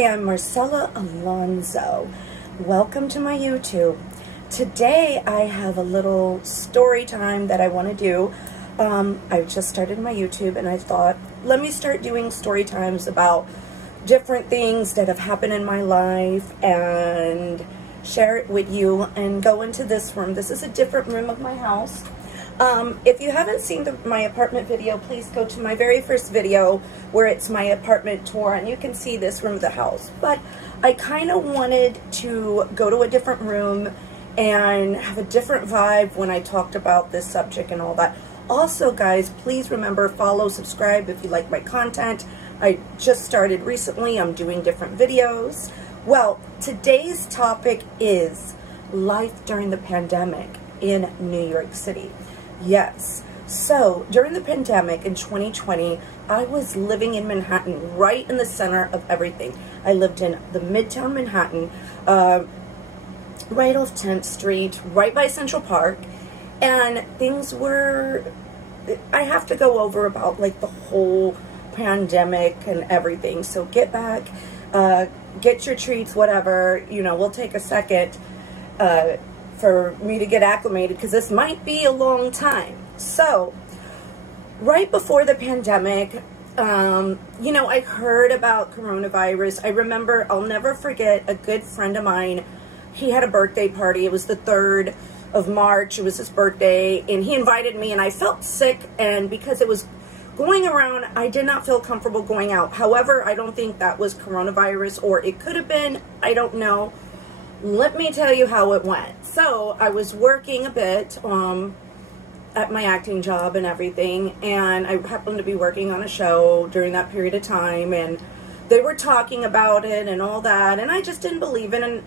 Hi, I'm Marcela Alonso. Welcome to my YouTube. Today I have a little story time that I want to do. I just started my YouTube and I thought, let me start doing story times about different things that have happened in my life and share it with you and go into this room. This is a different room of my house. If you haven't seen my apartment video, please go to my very first video where it's my apartment tour and you can see this room of the house. But I kind of wanted to go to a different room and have a different vibe when I talked about this subject and all that. Also, guys, please remember, follow, subscribe if you like my content. I just started recently. I'm doing different videos. Well, today's topic is life during the pandemic in New York City. Yes. So, during the pandemic in 2020, I was living in Manhattan, right in the center of everything. I lived in the Midtown Manhattan, right off 10th Street, right by Central Park, and things were, I have to go over about like the whole pandemic and everything. So get back, get your treats, whatever, you know, we'll take a second, for me to get acclimated because this might be a long time. So, right before the pandemic, you know, I heard about coronavirus. I remember, I'll never forget, a good friend of mine, he had a birthday party. It was the 3rd of March. It was his birthday, and he invited me, and I felt sick, and because it was going around, I did not feel comfortable going out. However, I don't think that was coronavirus, or it could have been, I don't know. Let me tell you how it went. So I was working a bit at my acting job and everything, and I happened to be working on a show during that period of time, and they were talking about it and all that, and I just didn't believe it. And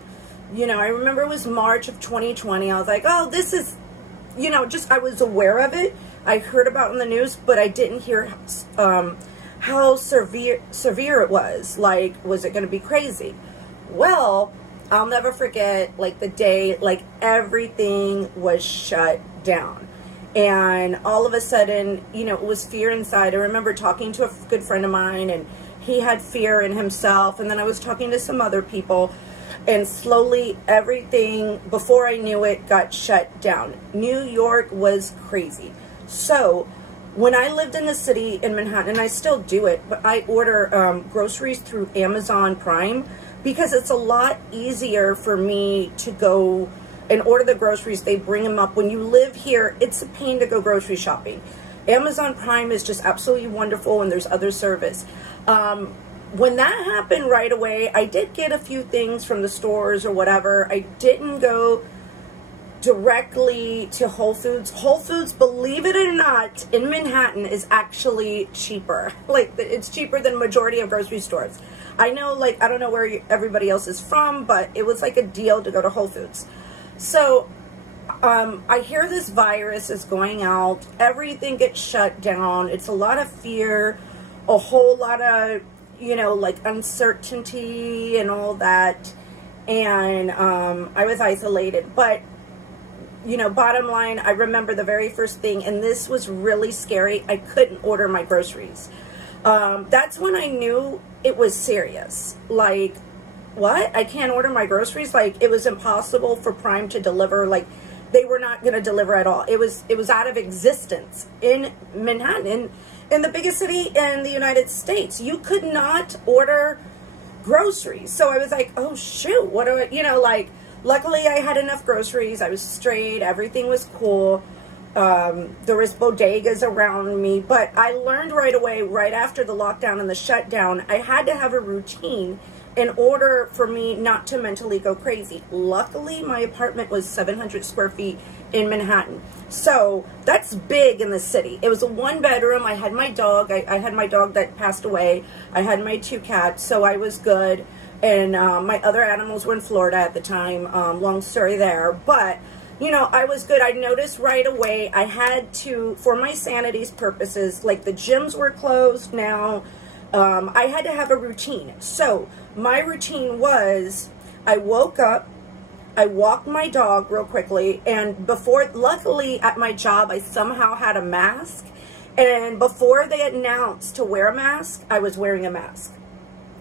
you know, I remember it was March of 2020. I was like, oh, this is, you know, just, I was aware of it. I heard about it in the news, but I didn't hear how severe it was. Like, was it going to be crazy? Well, I'll never forget, like, the day, like, everything was shut down. And all of a sudden, you know, it was fear inside. I remember talking to a good friend of mine, and he had fear in himself. And then I was talking to some other people, and slowly everything, before I knew it, got shut down. New York was crazy. So, when I lived in the city in Manhattan, and I still do it, but I order groceries through Amazon Prime, because it's a lot easier for me to go and order the groceries. They bring them up. When you live here, it's a pain to go grocery shopping. Amazon Prime is just absolutely wonderful, and there's other service. When that happened right away, I did get a few things from the stores or whatever. I didn't go directly to Whole Foods. Whole Foods, believe it or not, in Manhattan is actually cheaper. Like, it's cheaper than majority of grocery stores. I know, like, I don't know where everybody else is from, but it was like a deal to go to Whole Foods. So, I hear this virus is going out. Everything gets shut down. It's a lot of fear, a whole lot of, you know, like, uncertainty and all that. And I was isolated. But, you know, bottom line, I remember the very first thing, and this was really scary. I couldn't order my groceries. That's when I knew it was serious. Like, what? I can't order my groceries? Like, it was impossible for Prime to deliver. Like, they were not going to deliver at all. It was out of existence in Manhattan, in the biggest city in the United States. You could not order groceries. So I was like, oh shoot, what do I, you know, like, luckily I had enough groceries. I was straight. Everything was cool. There was bodegas around me, but I learned right away, right after the lockdown and the shutdown, I had to have a routine in order for me not to mentally go crazy. Luckily, my apartment was 700 square feet in Manhattan. So that's big in the city. It was a 1-bedroom. I had my dog. I had my dog that passed away. I had my 2 cats, so I was good. And my other animals were in Florida at the time. Long story there. But you know, I was good. I noticed right away I had to, for my sanity's purposes, like the gyms were closed now, I had to have a routine. So my routine was, I woke up, I walked my dog real quickly, and before, luckily at my job, I somehow had a mask, and before they announced to wear a mask, I was wearing a mask.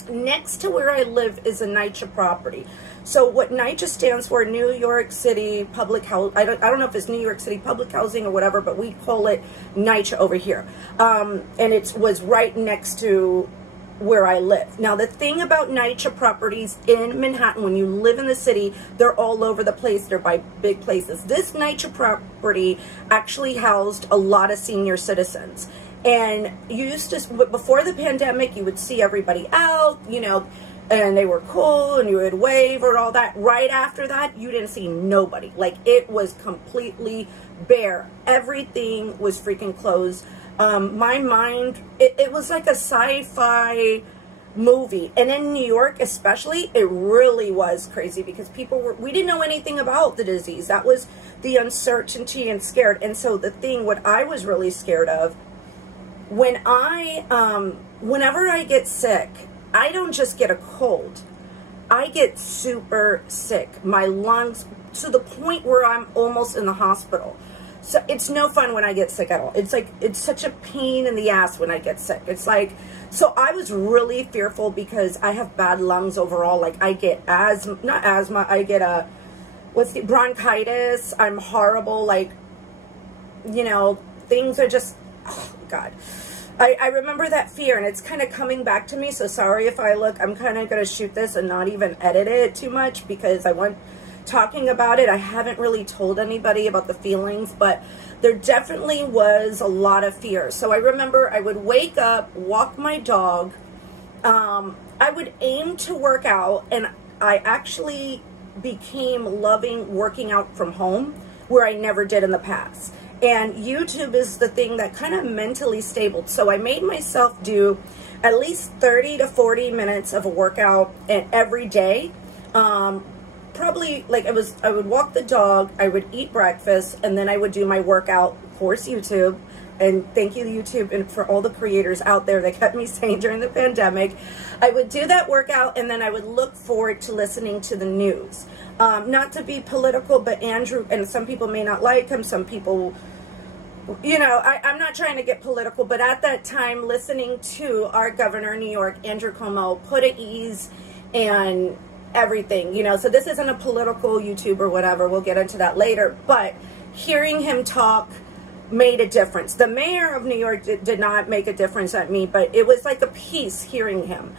next to where I live is a NYCHA property. So what NYCHA stands for, New York City Public House. I don't know if it's New York City Public Housing or whatever, but we call it NYCHA over here. And it was right next to where I live. Now, the thing about NYCHA properties in Manhattan, when you live in the city, they're all over the place. They're by big places. This NYCHA property actually housed a lot of senior citizens. And you used to, before the pandemic, you would see everybody out, you know, and they were cool and you would wave or all that. Right after that, you didn't see nobody. Like, it was completely bare. Everything was freaking closed. My mind, it was like a sci-fi movie. And in New York especially, it really was crazy because we didn't know anything about the disease. That was the uncertainty and scared. And so the thing, what I was really scared of, whenever I get sick, I don't just get a cold. I get super sick. My lungs, to the point where I'm almost in the hospital. So it's no fun when I get sick at all. It's like, it's such a pain in the ass when I get sick. It's like, so I was really fearful because I have bad lungs overall. Like, I get asthma, not asthma, I get bronchitis. I'm horrible. Like, you know, things are just, oh God. I remember that fear, and it's kind of coming back to me, so sorry if I'm kind of going to shoot this and not even edit it too much because I want talking about it. I haven't really told anybody about the feelings, but there definitely was a lot of fear. So I remember I would wake up, walk my dog, I would aim to work out, and I actually became loving working out from home, where I never did in the past. And YouTube is the thing that kind of mentally stabled. So I made myself do at least 30 to 40 minutes of a workout every day. Probably, like, I would walk the dog, I would eat breakfast, and then I would do my workout. Of course, YouTube. And thank you, YouTube, and for all the creators out there that kept me sane during the pandemic. I would do that workout, and then I would look forward to listening to the news. Not to be political, but Andrew, and some people may not like him, some people, you know, I'm not trying to get political, but at that time, listening to our governor in New York, Andrew Cuomo, put at ease and everything, you know. So this isn't a political YouTube or whatever. We'll get into that later. But hearing him talk made a difference. The mayor of New York did not make a difference at me, but it was like a peace hearing him.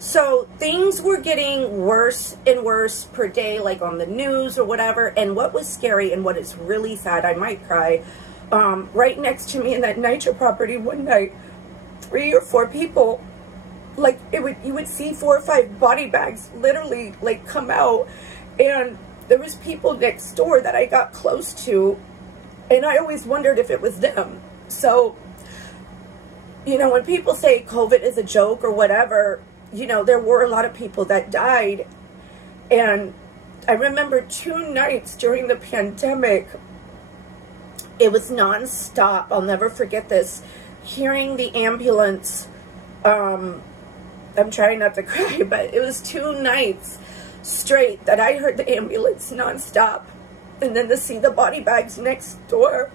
So things were getting worse and worse per day, like on the news or whatever. And what was scary and what is really sad, I might cry, right next to me in that NYCHA property one night, 3 or 4 people, like, you would see 4 or 5 body bags literally, like, come out. And there was people next door that I got close to, and I always wondered if it was them. So, you know, when people say COVID is a joke or whatever, you know, there were a lot of people that died. And I remember 2 nights during the pandemic, it was nonstop. I'll never forget this. Hearing the ambulance, I'm trying not to cry, but it was 2 nights straight that I heard the ambulance nonstop. And then to see the body bags next door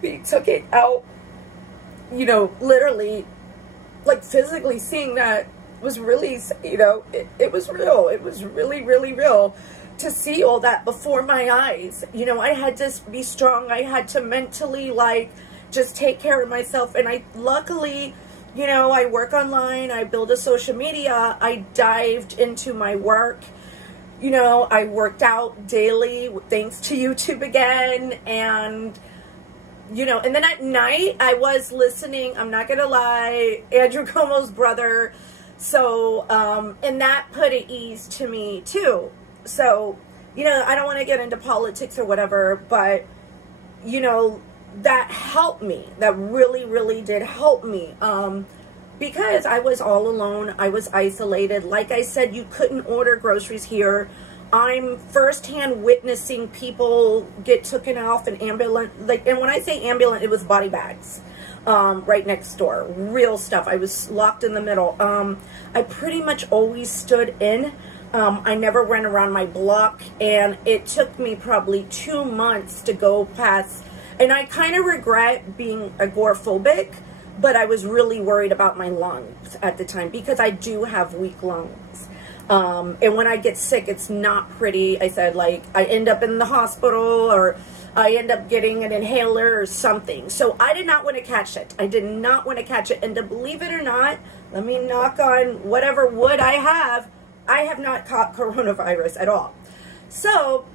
being taken out, you know, literally, like, physically seeing that was really, you know, it was real. It was really, really real to see all that before my eyes. You know, I had to be strong. I had to mentally, like, just take care of myself. And I, luckily, you know, I work online. I build a social media. I dived into my work. You know, I worked out daily thanks to YouTube again. And, you know, and then at night I was listening, I'm not going to lie, Andrew Cuomo's brother. So, and that put at ease to me too. So, you know, I don't want to get into politics or whatever, but, you know, that helped me. That really, really did help me. Because I was all alone. I was isolated. Like I said, you couldn't order groceries here. I'm firsthand witnessing people get taken off an ambulance. Like, and when I say ambulance, it was body bags. Right next door. Real stuff. I was locked in the middle. I pretty much always stood in. I never ran around my block, and it took me probably 2 months to go past. And I kind of regret being agoraphobic, but I was really worried about my lungs at the time because I do have weak lungs. And when I get sick, it's not pretty. I said, like, I end up in the hospital or I end up getting an inhaler or something. So I did not want to catch it. I did not want to catch it. And to believe it or not, let me knock on whatever wood I have not caught coronavirus at all. So,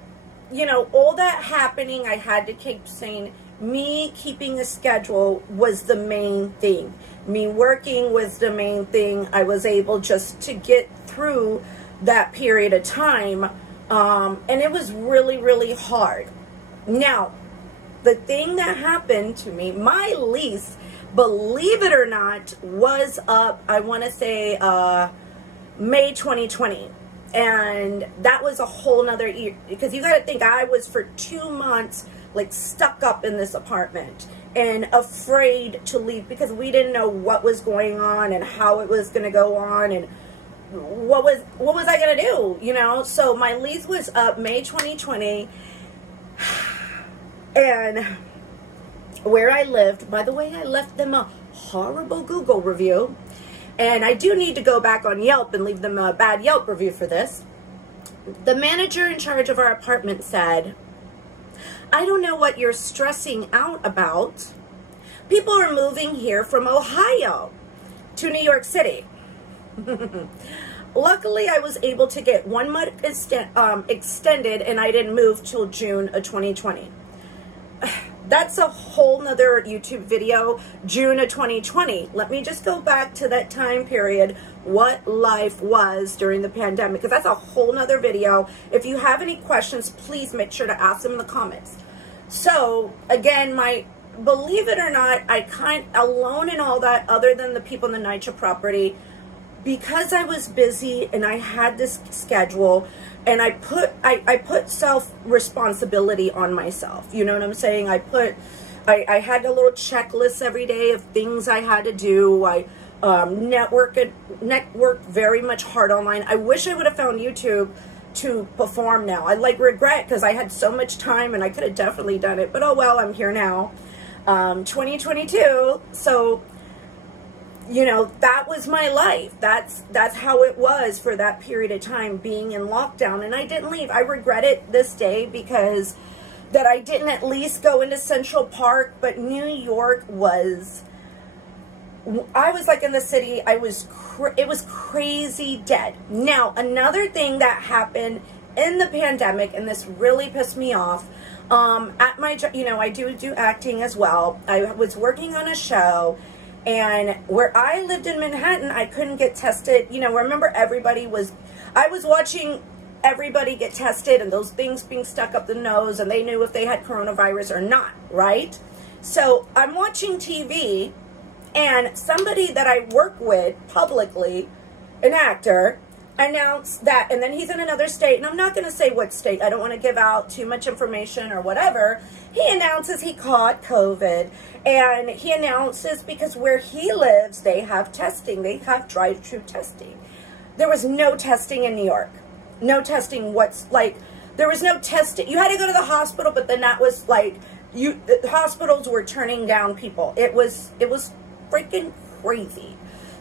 you know, all that happening, I had to keep saying, me keeping a schedule was the main thing. Me working was the main thing. I was able just to get through that period of time. And it was really, really hard. Now, the thing that happened to me, my lease, believe it or not, was up, I want to say, May 2020. And that was a whole nother year, because you got to think, I was for 2 months like stuck up in this apartment and afraid to leave because we didn't know what was going on and how it was going to go on and what was I going to do, you know? So my lease was up May 2020. And where I lived, by the way, I left them a horrible Google review. And I do need to go back on Yelp and leave them a bad Yelp review for this. The manager in charge of our apartment said, I don't know what you're stressing out about. People are moving here from Ohio to New York City. Luckily, I was able to get 1 month extended, and I didn't move till June of 2020. That's a whole nother YouTube video, June of 2020. Let me just go back to that time period, what life was during the pandemic, because that's a whole nother video. If you have any questions, please make sure to ask them in the comments. So, again, believe it or not, I kind of alone in all that, other than the people in the NYCHA property, because I was busy and I had this schedule, and I put self-responsibility on myself. You know what I'm saying? I had a little checklist every day of things I had to do. I networked very much hard online. I wish I would have found YouTube to perform now. I regret, because I had so much time and I could have definitely done it. But oh well, I'm here now. 2022. So, you know, that was my life. That's how it was for that period of time, being in lockdown. And I didn't leave. I regret it this day because that I didn't at least go into Central Park. But New York was, I was like in the city. it was crazy dead. Now, another thing that happened in the pandemic, and this really pissed me off, at my job, you know, I do acting as well. I was working on a show. And where I lived in Manhattan, I couldn't get tested. You know, remember I was watching everybody get tested and those things being stuck up the nose, and they knew if they had coronavirus or not, right? So I'm watching TV, and somebody that I work with publicly, an actor, announced that, and then he's in another state, and I'm not going to say what state. I don't want to give out too much information or whatever. He announces he caught COVID, and he announces because where he lives, they have testing. They have drive-through testing. There was no testing in New York. No testing. There was no testing. You had to go to the hospital, but then that was like, the hospitals were turning down people. It was freaking crazy.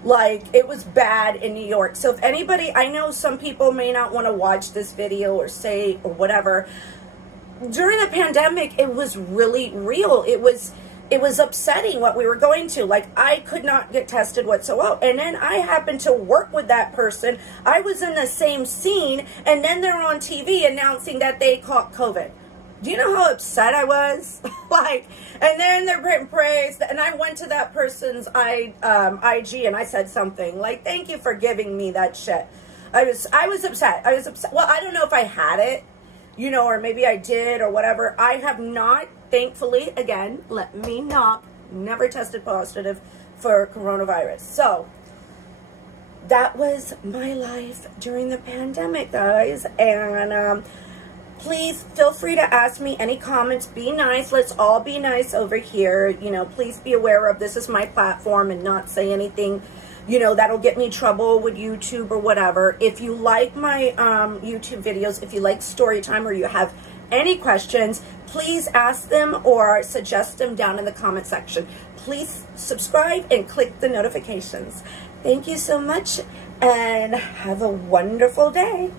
Like, it was bad in New York. So if anybody, I know some people may not want to watch this video or say or whatever. During the pandemic, it was really real. It was upsetting what we were going to. Like, I could not get tested whatsoever. And then I happened to work with that person. I was in the same scene, and then they're on TV announcing that they caught COVID. Do you know how upset I was? And then they're putting praise, and I went to that person's IG and I said something like, "Thank you for giving me that shit." I was upset. I was upset. Well, I don't know if I had it, you know, or maybe I did or whatever. I have not, thankfully, again, let me never tested positive for coronavirus. So that was my life during the pandemic, guys. And please feel free to ask me any comments. Be nice. Let's all be nice over here. You know, please be aware of this is my platform, and not say anything, you know, that'll get me trouble with YouTube or whatever. If you like my YouTube videos, if you like story time, or you have any questions, please ask them or suggest them down in the comment section. Please subscribe and click the notifications. Thank you so much, and have a wonderful day.